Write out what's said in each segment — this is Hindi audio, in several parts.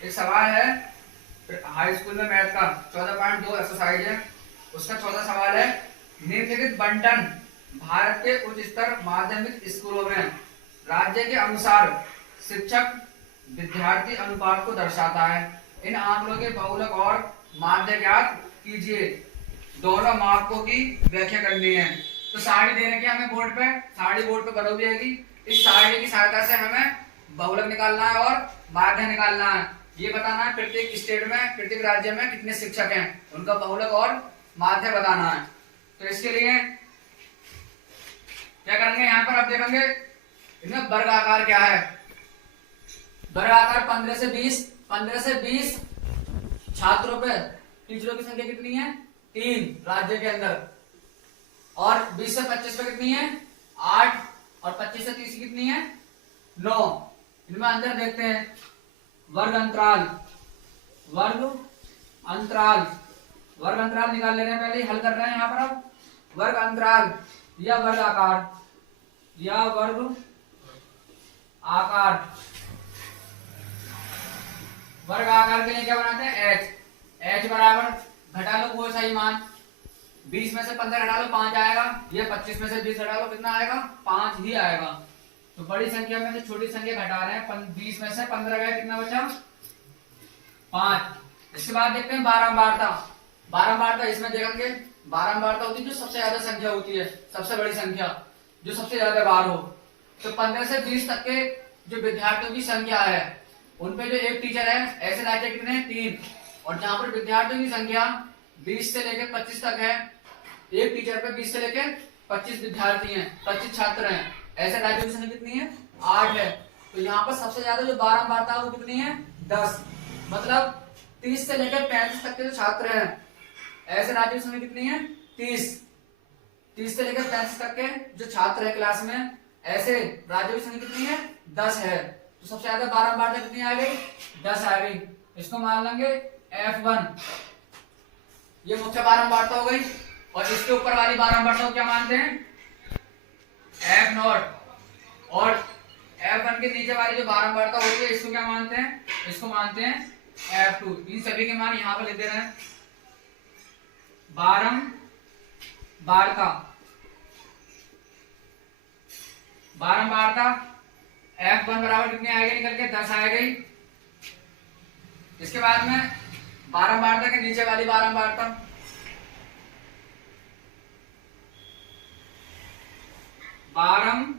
एक सवाल है हाई स्कूल में मैथ का 14.2 एक्सरसाइज है। उसका 14 सवाल है, निम्नलिखित बंटन भारत के उच्च स्तर माध्यमिक स्कूलों में राज्य के अनुसार शिक्षक विद्यार्थी अनुपात को दर्शाता है। इन आंकड़ों के बहुलक और माध्य ज्ञात कीजिए। दोनों मापकों की व्याख्या करनी है। तो सारणी दे रखी है हमें बोर्ड पे, सारणी बोर्ड पे बनी हुई है। इस सारणी की सहायता से हमें बहुलक निकालना है और माध्य निकालना है। ये बताना है प्रत्येक स्टेट में, प्रत्येक राज्य में कितने शिक्षक हैं, उनका बहुलक और माध्य बताना है। तो इसके लिए क्या करेंगे, यहाँ पर आप देखेंगे इनमें वर्ग आकार क्या है। वर्ग आकार 15 से 20 छात्रों पे टीचरों की संख्या कितनी है, 3 राज्य के अंदर। और 20 से 25 पे कितनी है, 8। और 25 से 30 कितनी है, 9। इनमें अंतर देखते हैं। वर्ग अंतराल, वर्ग अंतराल, वर्ग अंतराल निकाल ले रहे हैं, पहले हल कर रहे हैं यहाँ पर। अब वर्ग अंतराल या वर्ग आकार, या वर्ग आकार, वर्ग आकार के लिए क्या बनाते हैं, h बराबर घटा लो कोई सा मान। 20 में से 15 घटा लो 5 आएगा, ये 25 में से 20 घटा लो कितना आएगा, 5 ही आएगा। तो बड़ी संख्या में से छोटी संख्या घटा रहे हैं। 20 में से 15 गया, कितना बचा, 5। इसके बाद देखते हैं बारंबारता। बारंबारता इसमें देखेंगे, बारंबारता होती है जो सबसे ज्यादा संख्या होती है, सबसे बड़ी संख्या जो सबसे ज्यादा बार हो। तो 15 से 20 तक के जो विद्यार्थियों की संख्या है, उनपे जो एक टीचर है, ऐसे राज्य कितने हैं, 3। और जहां पर विद्यार्थियों की संख्या 20 से लेकर 25 तक है, एक टीचर पे 20 से लेकर 25 विद्यार्थी हैं, 25 छात्र हैं, ऐसे राज्यों की संख्या कितनी है, 8 है। तो यहाँ पर सबसे ज्यादा जो बारंबारता है वो कितनी है, 10। मतलब 30 से लेकर 35 तक के जो छात्र हैं, ऐसे राज्यों की संख्या कितनी है, 30। 30 से लेकर 35 तक के जो छात्र है क्लास में, ऐसे राज्यों की संख्या कितनी है, 10 है। तो सबसे ज्यादा बारंबारता कितनी आ गई, 10 आ गई। इसको मान लेंगे F1, ये मुख्य बारंबारता हो गई। और इसके ऊपर वाली बारंबारता को क्या मानते हैं, F0। और F1 के नीचे वाली जो बारंबारता होती है, इसको क्या मानते हैं, इसको मानते हैं F2। इन सभी के मान यहां पर लिख दे रहे हैं। बारंबारता, बारंबारता F1 बराबर कितनी आ गई निकल के, 10 आ गई। इसके बाद में बारंबारता के नीचे वाली बारंबारता, बारंबारता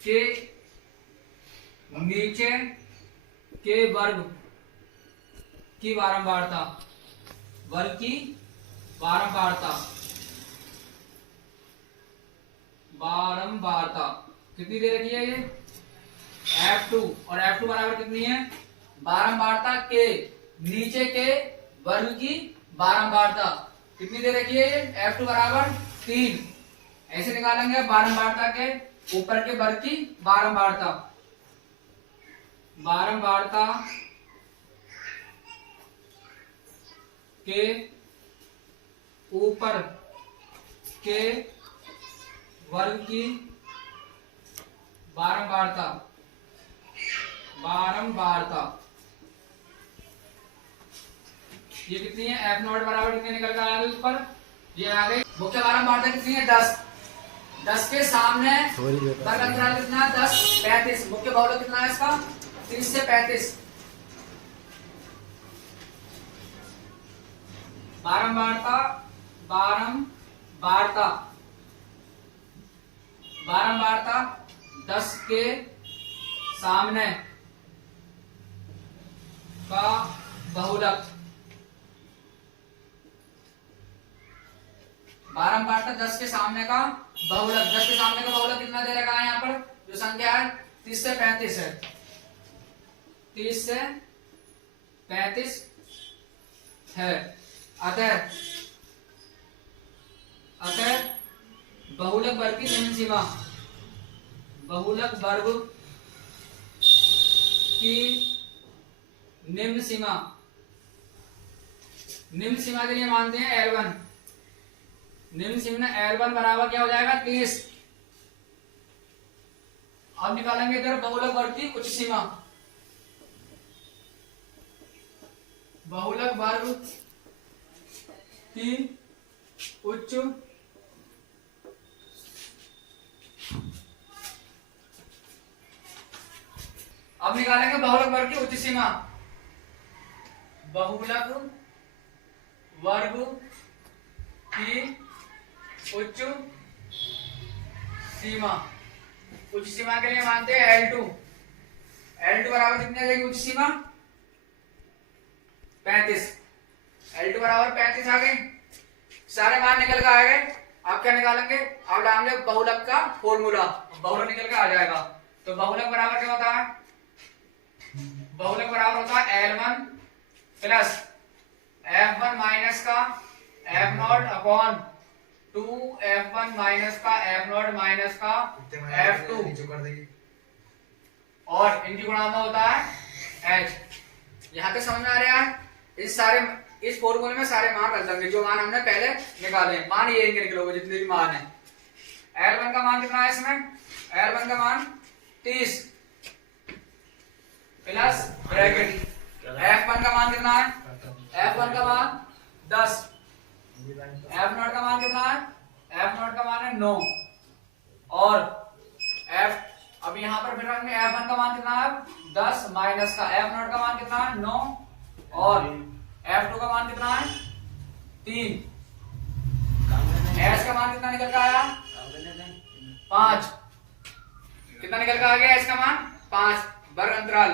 के नीचे के वर्ग की बारंबारता, वर्ग की बारंबारता, बारंबारता कितनी दे रखी है, ये F2। और F2 बराबर कितनी है, बारंबारता के नीचे के वर्ग की बारंबारता कितनी दे रखी है, ये F2 बराबर 3। ऐसे निकालेंगे बारंबारता के ऊपर के वर्ग की बारंबारता, बारंबारता के ऊपर के वर्ग की बारंबारता, बारंबारता ये कितनी है, F0 बराबर कितने निकल कर आ गई ऊपर, ये आ गई। मुख्य बारंबारता कितनी है, 10। 10 के सामने वर्ग अंतराल कितना है, 10, 35। मुख्य बहुलक कितना है इसका, 30 से 35। बारंबारता, बारंबारता, बारंबारता 10 के सामने का बहुलक, बारंबारता 10 के सामने का बहुलक। 10 के सामने का बहुलक कितना दे रखा है यहाँ पर, जो संख्या है 30 से 35 है, 30 से 35 है। अतः बहुलक वर्ग की निम्न सीमा, बहुलक वर्ग की निम्न सीमा, निम्न सीमा के लिए मानते हैं L1। निम्न सीमा L1 बराबर क्या हो जाएगा, 30। अब निकालेंगे इधर बहुलक वर्ग की उच्च सीमा। बहुलक वर्ग की उच्च अब निकालेंगे बहुलक वर्ग की उच्च सीमा। बहुलक वर्ग की उच्च सीमा। उच्च सीमा के लिए मानते हैं L2। L2 बराबर कितनी आ जाएगी उच्च सीमा? 35। L2 बराबर 35 आ गई। सारे मान निकल कर आ गए। आप क्या निकालेंगे? आप डालेंगे बहुलक का फॉर्मूला, बहुलक निकल के आ जाएगा। तो बहुलक बराबर क्या होता है? बहुलक बराबर होता है L1 प्लस F1 माइनस का F0 अपॉन 2 F1 माइनस का F0 माइनस का F2 और इनकी गुणा में होता है H। यहाँ तक समझ में आ रहा है? इस फॉर्मूले में सारे मान रख देंगे जो मान हमने पहले निकाले। मान ये इनके निकलोगे जितने भी मान है। L1 का मान कितना है इसमें? L1 का मान 30 प्लस ब्रैकेट F1 का मान कितना है? F1 का मान 10। F0 का मान कितना है? F0 का मान है 9 और अब यहाँ पर फिर रखेंगे F1 का मान कितना है? 10 माइनस का F0 का मान कितना है? 9 और F2 का मान कितना है? 3। S का मान कितना निकल कर आया? 5। कितना निकल कर आ गया S का मान? 5 वर्ग अंतराल।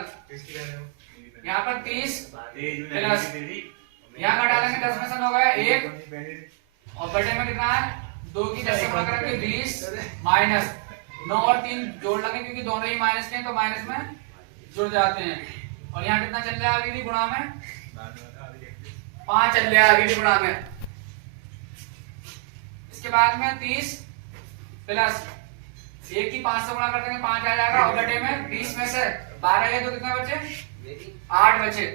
यहाँ पर 30 प्लस यहाँ का डालेंगे 10 में से 9 गया 1 और बटे में कितना है? 2 की 10 से गुणा करेंगे 20 माइनस 9 और 3 जोड़ लेंगे क्योंकि दोनों ही माइनस के हैं तो माइनस में जुड़ जाते हैं। और यहाँ कितना चल रहा है आगे भी गुणा में? 5 चल रहा है आगे भी गुणा में। इसके बाद में 30 प्लस 1 की 5 से गुणा कर देंगे 5 आ जाएगा और बटे में 20 में से 12 है तो कितने बचे? 8 बचे।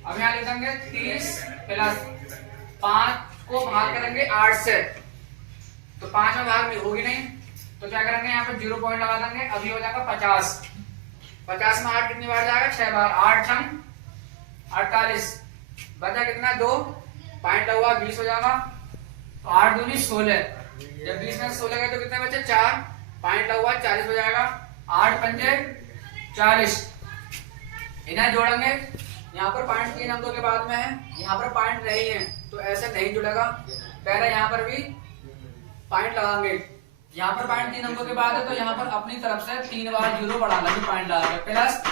अब यहाँ लिख देंगे 30 प्लस 5 को भाग करेंगे 8 से तो 5 में भाग होगी नहीं तो क्या करेंगे यहाँ पे 0 पॉइंट लगा देंगे। अभी हो जाएगा 50। 50 में 8 कितनी बार जाएगा? 6 बार। 8 छंग 48 बचा कितना? 2 पॉइंट लगा 20 हो जाएगा तो 8 दूनी 16। जब 20 में 16 गए तो कितने बचे? 4 पॉइंट लगा 40 हो जाएगा। 8 पंजे 40। इन्हें जोड़ेंगे। यहाँ पर पॉइंट 3 अंकों के बाद में है, यहाँ पर पॉइंट नहीं है तो ऐसे नहीं जुड़ेगा। पहले यहाँ पर भी पॉइंट लगाएंगे। यहाँ पर पॉइंट 3 अंकों के बाद है तो यहाँ पर अपनी तरफ से 3 बार 0 बढ़ा लेंगे पॉइंट लगा के प्लस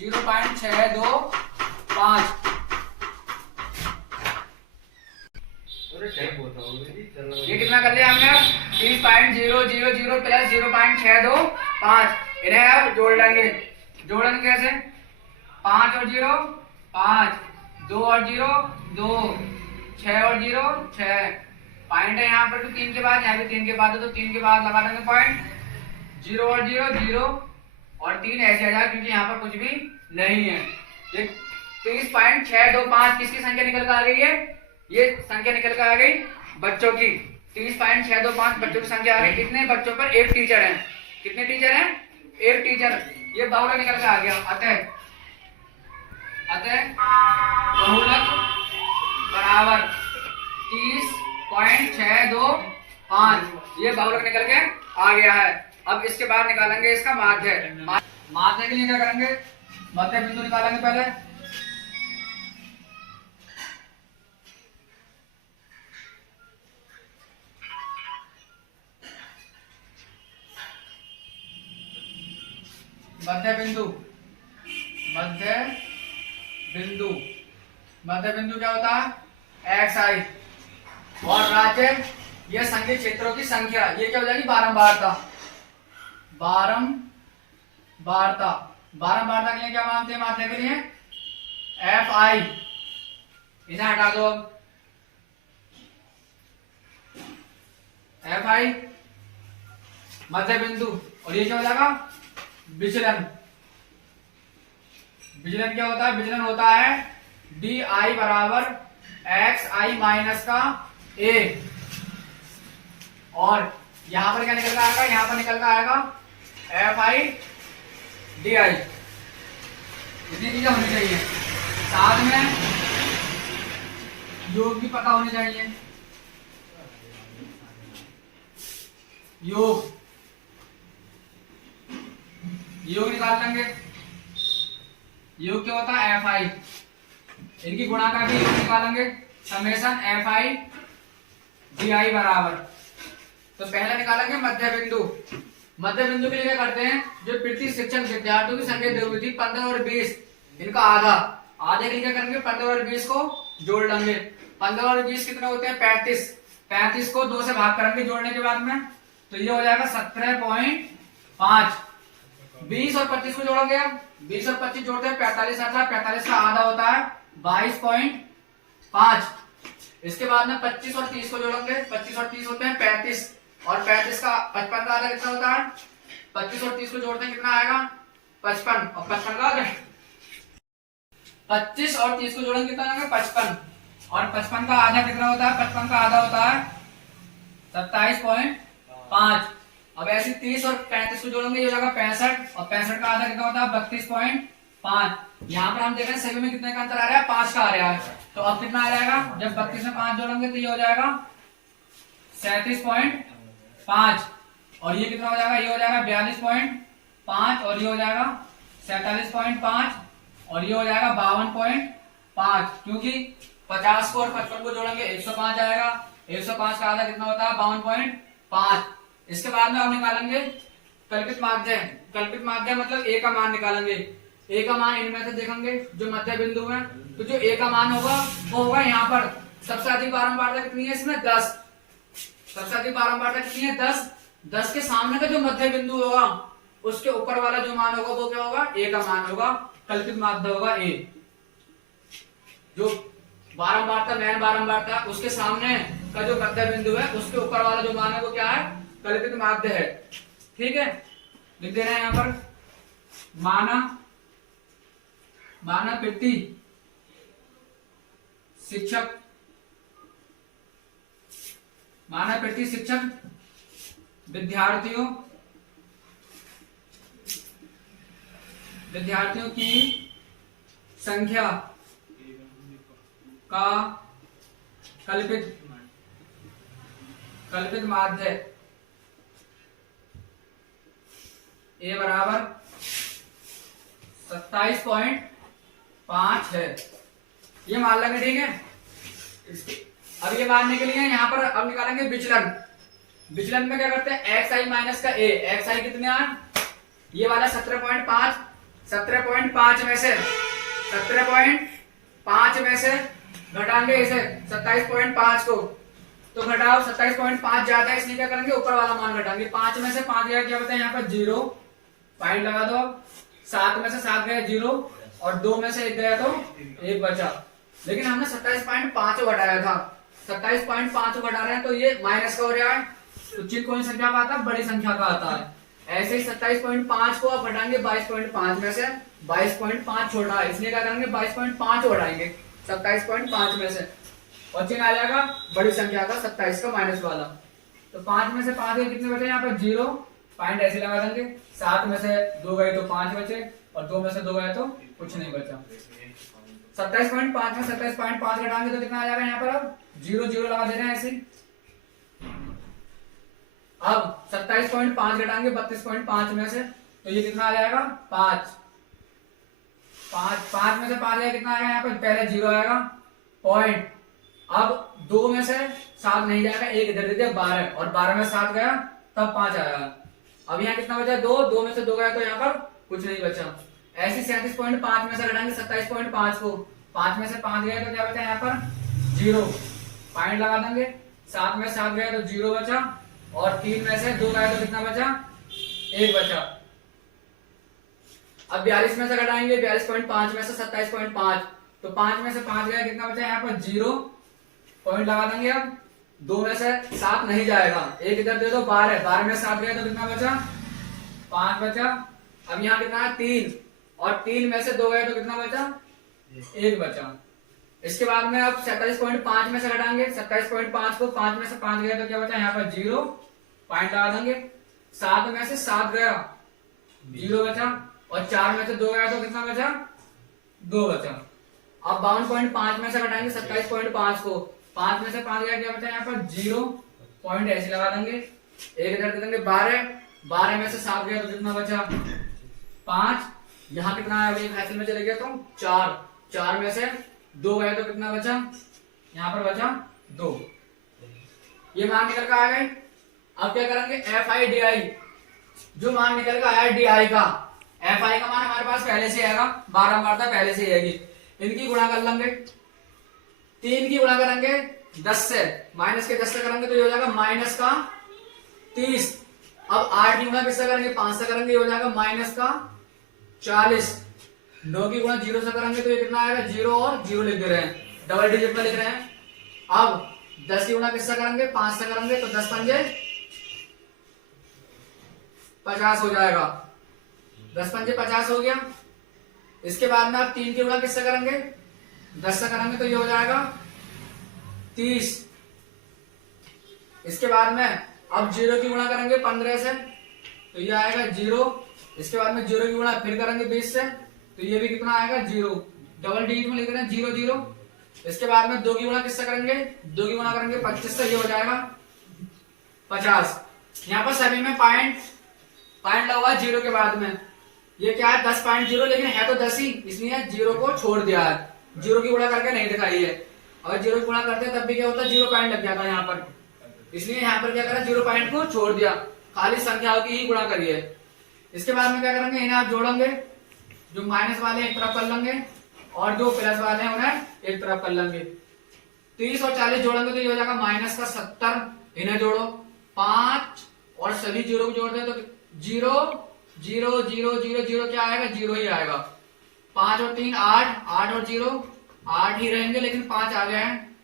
0.625। ये कितना कर लिया हमने? 3.000 प्लस 0.625। इन्हें अब जोड़ लेंगे। जोड़ेंगे कैसे? 5 और 0 5, 2 और 0 2, 6 और 0 6। पॉइंट है यहाँ पर तो 3 के बाद, यहाँ भी 3 के बाद है तो 3 के बाद लगा देंगे पॉइंट। 0 और 0 0 और 3 ऐसे आ जाए क्योंकि यहाँ पर कुछ भी नहीं है। ये 30.625 किसकी संख्या निकल कर आ गई है? ये संख्या निकल कर आ गई बच्चों की। 30.625 बच्चों की संख्या आ गई। कितने बच्चों पर एक टीचर है? कितने टीचर हैं? एक टीचर। ये बहुलक निकल कर आ गया। अतः बहुलक बराबर 30.625। ये बहुलक निकल के आ गया है। अब इसके बाद निकालेंगे इसका माध्य। माध्य के लिए क्या करेंगे? मध्य बिंदु निकालेंगे पहले। मध्य बिंदु मध्य बिंदु मध्य बिंदु क्या होता है? XI। और राज्य यह संघीय क्षेत्रों की संख्या। ये क्या हो जाएगी? बारंबारता। बारंबारता के लिए क्या मानते हैं? माध्य के लिए FI। इन्हें हटा दो। अब FI मध्य बिंदु और ये क्या हो जाएगा? विचलन। विचलन क्या होता है? विचलन होता है DI बराबर XI माइनस का A। और यहां पर क्या निकल कर आएगा? यहां पर निकल कर आएगा डी आई, इतनी चीजें होनी चाहिए। साथ में योग भी पता होनी चाहिए। योग निकाल लेंगे। योग क्या होता है? एफ आई, इनकी गुणा करके योग निकालेंगे। Summation F I D I बराबर, तो पहले निकालेंगे मध्य बिंदु। मध्य बिंदु के लिए क्या करते हैं, जो प्रति शिक्षक विद्यार्थियों की संख्या दी हुई थी 15 और 20, इनका आधे के लिए क्या करेंगे, 15 और 20 को जोड़ लेंगे। 15 और 20 कितने होते हैं? 35। 35 को 2 से भाग करेंगे जोड़ने के बाद में, तो ये हो जाएगा 17.5। 20 और 25 को जोड़ोगे, 20 और 25 जोड़ते हैं 45 आता है। 45 का आधा होता है 22.5। इसके बाद में 25 और 30 को जोड़ोगे, 25 और 30 होते हैं 35, और 35 का 55 का आधा कितना होता है? 25 और 30 को जोड़ते हैं कितना आएगा? 55, और 55 का आधा 25 और 30 को जोड़ेंगे कितना आएगा? 55, और 55 का आधा कितना होता है? 55 का आधा होता है 27.5। अब ऐसे 30 और 35 को जोड़ेंगे, ये हो जाएगा 65, और 65 का आधा कितना होता है? 32.5। यहाँ पर हम देख रहे हैं सभी में कितने का अंतर आ रहा है? 5 का आ रहा है। तो अब कितना आ जाएगा? जब 32 में 5 जोड़ेंगे तो ये हो जाएगा 37.5, और ये कितना हो जाएगा? ये हो जाएगा 42.5, और ये हो जाएगा 47.5, और ये हो जाएगा 52.5, क्योंकि 50 को और 55 को जोड़ेंगे 105 आएगा। 105 का आधा कितना होता है? 52.5। इसके बाद में हम निकालेंगे कल्पित माध्य। कल्पित माध्य मतलब ए का मान निकालेंगे। ए का मान इनमें से देखेंगे जो मध्य बिंदु है, तो जो ए का मान होगा वो होगा यहाँ पर। सबसे अधिक बारंबारता कितनी है इसमें? 10। सबसे अधिक बारंबारता कितनी है? 10। 10 के सामने का जो मध्य बिंदु होगा उसके ऊपर वाला जो मान होगा वो क्या होगा? ए का मान होगा। कल्पित माध्य होगा ए। जो बारंबारता मेन बारंबारता उसके सामने का जो मध्य बिंदु है उसके ऊपर वाला जो मान है वो क्या है? कल्पित माध्य है। ठीक है, लिख दे रहे हैं यहाँ पर माना प्रति शिक्षक विद्यार्थियों की संख्या का कल्पित माध्य ए बराबर 27.5 है, ये मान लेंगे। ठीक है, अब ये मानने के लिए यहाँ पर अब निकालेंगे विचलन। विचलन में क्या करते हैं? एक्स आई माइनस का ए। एक्स आई कितने आए? ये वाला 17.5। 17.5 में से 17.5 में से घटाएंगे इसे 27.5 को, तो घटाओ 27.5 ज्यादा है इसलिए क्या करेंगे? ऊपर वाला मान घटाएंगे। 5 में से 5 गया, क्या बताए यहाँ पर? 0, पॉइंट लगा दो। 7 में से 7 गया 0, और 2 में से 1 गया तो 1 बचा। लेकिन हमने 27.5 घटाया था, 27.5 घटा रहे हैं तो ये माइनस का हो रहा है, तो चिन्ह कौन सी संख्या का आता है? बड़ी संख्या का आता है। ऐसे ही 27.5 को आप घटाएंगे 22.5 में से, 22.5 छोड़ा है इसलिए क्या करेंगे? 22.5 घटाएंगे 27.5 में से, और चिन्ह आ जाएगा बड़ी संख्या का 27 का माइनस वाला। तो 5 में से 5 गए, कितने बचे यहाँ पर? 0, पॉइंट ऐसे लगा देंगे। 7 में से 2 गए तो 5 बचे, और 2 में से 2 गए तो कुछ नहीं बचा। 27.5 में 27.5 घटाएंगे तो कितना आ जाएगा यहाँ पर? अब 0 0 लगा दे रहे हैं ऐसे। अब 27.5 घटाएंगे 32.5 में से, तो ये कितना आ जाएगा? 5 में से 5 गया, कितना आएगा यहाँ पर? पहले 0 आएगा, पॉइंट। अब 2 में से 7 नहीं जाएगा, 1 इधर दे दिया 12, और 12 में 7 गया तब 5 आएगा। अब यहाँ कितना बचा? 2 में से 2 गया तो यहाँ पर कुछ नहीं बचा। ऐसे 37.5 में से घटाएंगे 27.5 को, 5 में से 5 गया तो क्या बचा यहाँ पर? 0, पॉइंट लगा देंगे। 7 में 7 गया तो 0 बचा, और 3 में से 2 गया तो कितना बचा? 1 बचा। अब 42 में से घटाएंगे 42.5 में से 27.5, तो 5 में से 5 गया, कितना बचा यहाँ पर? 0, पॉइंट लगा देंगे। अब 2 में से 7 नहीं जाएगा, 1 इधर दे दो 12, 12 में 7 गया तो कितना बचा? 5 बचा। अब यहाँ कितना है? 3, और 3 में से 2 गए तो कितना बचा? 1 बचा। इसके बाद में अब 27.5 में से घटाएंगे 27.5 को, 5 में से 5 गया तो क्या बचा यहाँ पर? 0, पॉइंट लगा देंगे। 7 में से 7 गया, 0 बचा, और 4 में से 2 गया तो कितना बचा, 2 बचा। अब 52.5 में से घटाएंगे 27.5 को, 5 में से 5 गया, क्या बचा यहाँ पर 0 पॉइंट ऐसे लगा देंगे, एक इधर दे देंगे 12 में से 7 गया तो कितना बचा 5, यहाँ कितना है, एक हासिल में चले गया तो 4 में से 2 गया तो कितना बचा, यहाँ पर बचा 2। ये मान निकल कर आ गए। अब क्या करेंगे, एफ आई डी आई, जो मान निकल कर आया डी आई का, एफ आई का मान हमारे पास पहले से आएगा, बारंबारता पहले से आएगी, इनकी गुणा कर लेंगे, 3 की गुणा करेंगे 10 से, माइनस के 10 से करेंगे तो ये हो जाएगा माइनस का 30। अब 8 की गुणा किससे करेंगे, 5 से करेंगे, ये हो जाएगा माइनस का 40। 9 की गुणा 0 से करेंगे तो ये कितना आएगा, 0 और 0 लिख दे रहे हैं, डबल डिजिट में लिख रहे हैं। अब 10 की गुणा किससे करेंगे, 5 से करेंगे तो 10 पंजे 50 हो जाएगा, 10 पंजे 50 हो गया। इसके बाद में आप 3 की गुणा किससे करेंगे, 10 से करेंगे तो ये हो जाएगा 30। इसके बाद में अब 0 की गुणा करेंगे 15 से तो ये आएगा 0। इसके बाद में 0 की गुणा फिर करेंगे 20 से तो ये भी कितना आएगा 0, डबल डिजिट में लिख रहे हैं 0 0। इसके बाद में 2 की गुणा किससे करेंगे, 2 की गुणा करेंगे 25 से, ये हो जाएगा 50। यहाँ पर सभी में पॉइंट लगा हुआ 0 के बाद में, ये क्या है 10.0, लेकिन है तो 10 ही, इसलिए 0 को छोड़ दिया है, 0 की गुणा करके नहीं दिखाई है। अगर 0 की गुणा करते तब भी क्या होता, 0 पॉइंट लग जाता यहाँ पर, इसलिए यहाँ पर क्या करा, 0 पॉइंट को छोड़ दिया, खाली संख्याओं की ही गुणा करिए। इसके बाद में क्या करेंगे, इन्हें आप जोड़ेंगे, जो माइनस वाले एक तरफ कर लेंगे और जो प्लस वाले हैं उन्हें एक तरफ कर लेंगे। 30 और 40 जोड़ेंगे तो ये हो जाएगा माइनस का 70, इन्हें जोड़ो 5 और सभी 0 को जोड़ दे तो 0 0 0 0 0 क्या आएगा, 0 ही आएगा। 5 और 3 8, 8 और 0 8 ही रहेंगे, लेकिन 5 आ गए हैं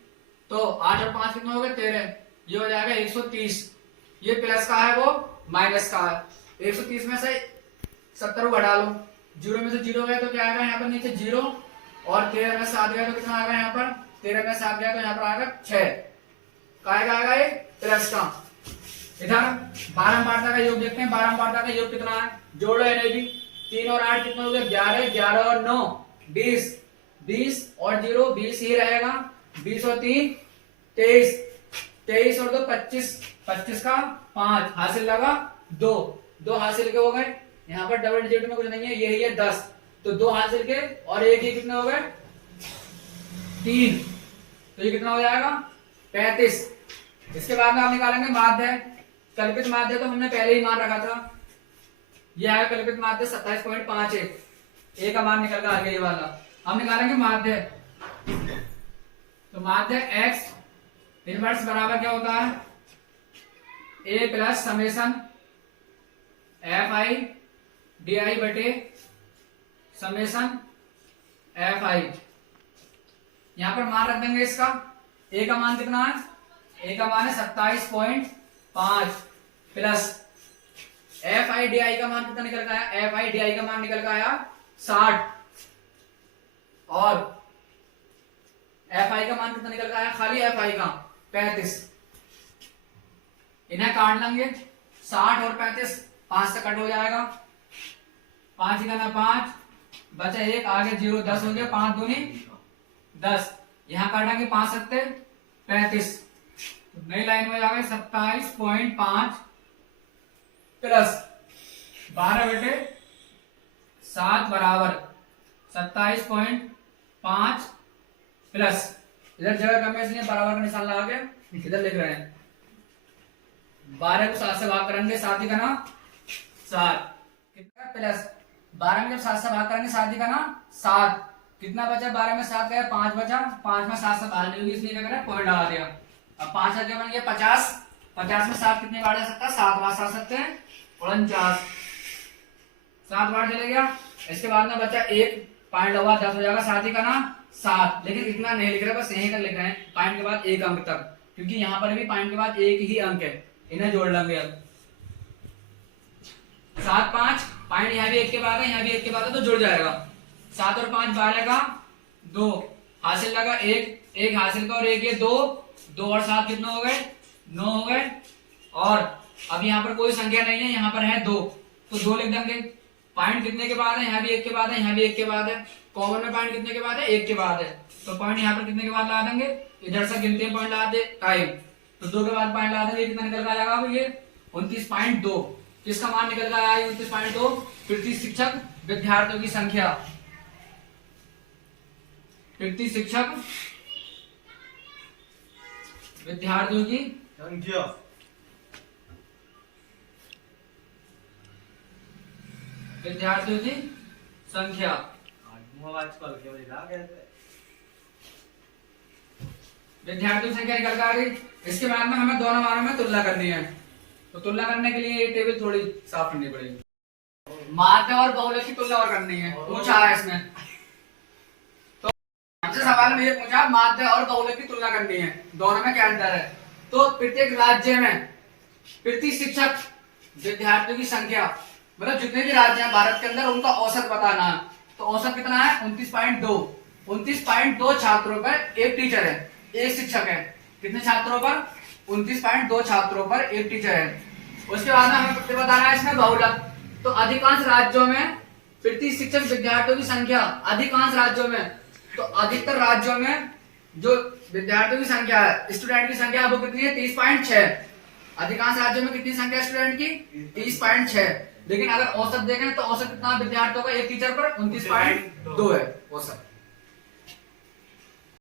तो 8 और 5 कितना हो गए 13, ये हो जाएगा 130। ये प्लस का है, वो माइनस का है। 130 में से 70 को घटा लो, 0 में से 0 गया तो क्या आएगा यहाँ पर नीचे 0, और 13 में 7 गया तो कितना आएगा यहाँ पर, 13 में 7 गया तो यहाँ पर आएगा 6, का आएगा ये प्लस का। इधर बारंबारता का योग देखते हैं, बारंबारता का योग कितना है, जोड़ो इन्हें भी, 3 और 8 कितना हो गया 11, 11 और 9 20, 20 और 0 20 ही रहेगा, 20 और 3 23, 23 और 2 25, 25 का 5 हासिल लगा 2 हासिल के हो गए। यहाँ पर डबल डिजिट में कुछ नहीं है, यही है 10, तो 2 हासिल के और एक ही कितने हो गए 3, तो ये कितना हो जाएगा 35। इसके बाद में आप निकालेंगे माध्य, कल्पित माध्य तो हमने पहले ही मान रखा था, यह है कल्पित माध्य 27.5 है, ए का मान निकल कर आ गया ये वाला। हम निकालेंगे माध्य, तो माध्य x इनवर्स बराबर क्या होता है, a plus summation F I D I बटे समेशन एफ आई। यहां पर मान रख देंगे इसका, a का मान कितना है, a का मान है 27.5 plus F I D I का मान कितना निकल गया, एफ आई डी आई का मान निकल गया 60, और एफ आई का मान कितना निकल गया, खाली एफ आई का 35। इन्हें काट लेंगे, 60 और 35 5 से कट हो जाएगा, 5 का 5 बचा 1, आगे 0 10 हो गया, 5 दूनी 10, यहां काटेंगे 5 सत्ते 35, नई लाइन में जाएगा 27.5 प्लस 12 बटे 7 बराबर 27.5 प्लस, इधर जगह कम है इसलिए बराबर का निशान लगा के इधर लिख रहे हैं, 12 को 7 से भाग करेंगे 7 ही का ना 7, कितना प्लस 12 में जब 7 से भाग करेंगे 7 ही का ना 7, कितना बचा, 12 में 7 गया 5 बचा, 5 में 7 से बाहर नहीं होगी इसलिए क्या करें पॉइंट लगा दिया। अब 5 आगे बन गया 50, 50 में 7 कितने बार जा सकता है, 7 बार जा सकते हैं, 49 7 बार चले गया। इसके बाद में बचा 1 पॉइंट लगा 10 हो जाएगा, 7 ही का ना 7, लेकिन इतना नहीं लिख रहे, बस यही कर लिख रहे हैं पॉइंट के बाद 1 अंक तक, क्योंकि यहाँ पर भी पॉइंट के बाद 1 ही अंक है, इन्हें जोड़ लेंगे। अब 7 5 पॉइंट यहाँ भी 1 के बाद है, यहाँ भी 1 के बाद है तो जुड़ जाएगा, 7 और 5 12 का 2 हासिल लगा, 1 हासिल का और 1 ये 2 और 7 कितने हो गए 9 हो गए, और अब यहाँ पर कोई संख्या नहीं है, यहाँ पर है 2 तो 2 लिख देंगे, पॉइंट कितने के बाद है, यहाँ भी 1 के बाद है, यहाँ भी 1 के बाद है, कॉमन में पॉइंट कितने के बाद है, 1 के बाद है, तो पॉइंट यहाँ पर कितने के बाद लगा देंगे, इधर से गिनते हैं पॉइंट लगा दे टाइम, तो 2 के बाद पॉइंट लगा देंगे, कितना निकल कर आएगा ये 29.2। किसका मान निकल कर आया 29.2? प्रति शिक्षक विद्यार्थियों की संख्या, प्रति शिक्षक विद्यार्थियों की संख्या, विद्यार्थियों की संख्या। विद्यार्थियों की संख्या निकल कर आ गई। इसके बाद में हमें दोनों मानों में तुलना करनी है, तो तुलना करने के लिए ये टेबल थोड़ी साफ करनी पड़ेगी। माध्य और बहुलक की तुलना और करनी है, पूछा है इसमें। तो हमसे सवाल में ये पूछा माध्य और बहुलक की तुलना करनी है, दोनों में क्या अंतर है। तो प्रत्येक राज्य में प्रति शिक्षक विद्यार्थियों की संख्या, मतलब जितने भी राज्य हैं भारत के अंदर उनका औसत बताना है। तो औसत कितना है 29.2। 29.2 छात्रों पर एक टीचर है, एक शिक्षक है। कितने छात्रों पर? 29.2 छात्रों पर एक टीचर है। उसके बाद में हमें बताना है इसमें बहुलक। तो अधिकांश राज्यों में प्रति शिक्षक विद्यार्थियों की संख्या, अधिकांश राज्यों में, तो अधिकतर राज्यों में जो विद्यार्थियों की संख्या है, स्टूडेंट की संख्या वो कितनी है 30.6। अधिकांश राज्यों में कितनी संख्या स्टूडेंट की 30.6। लेकिन अगर औसत देखें तो औसत कितना विद्यार्थियों का एक टीचर पर 29.2 है औसत।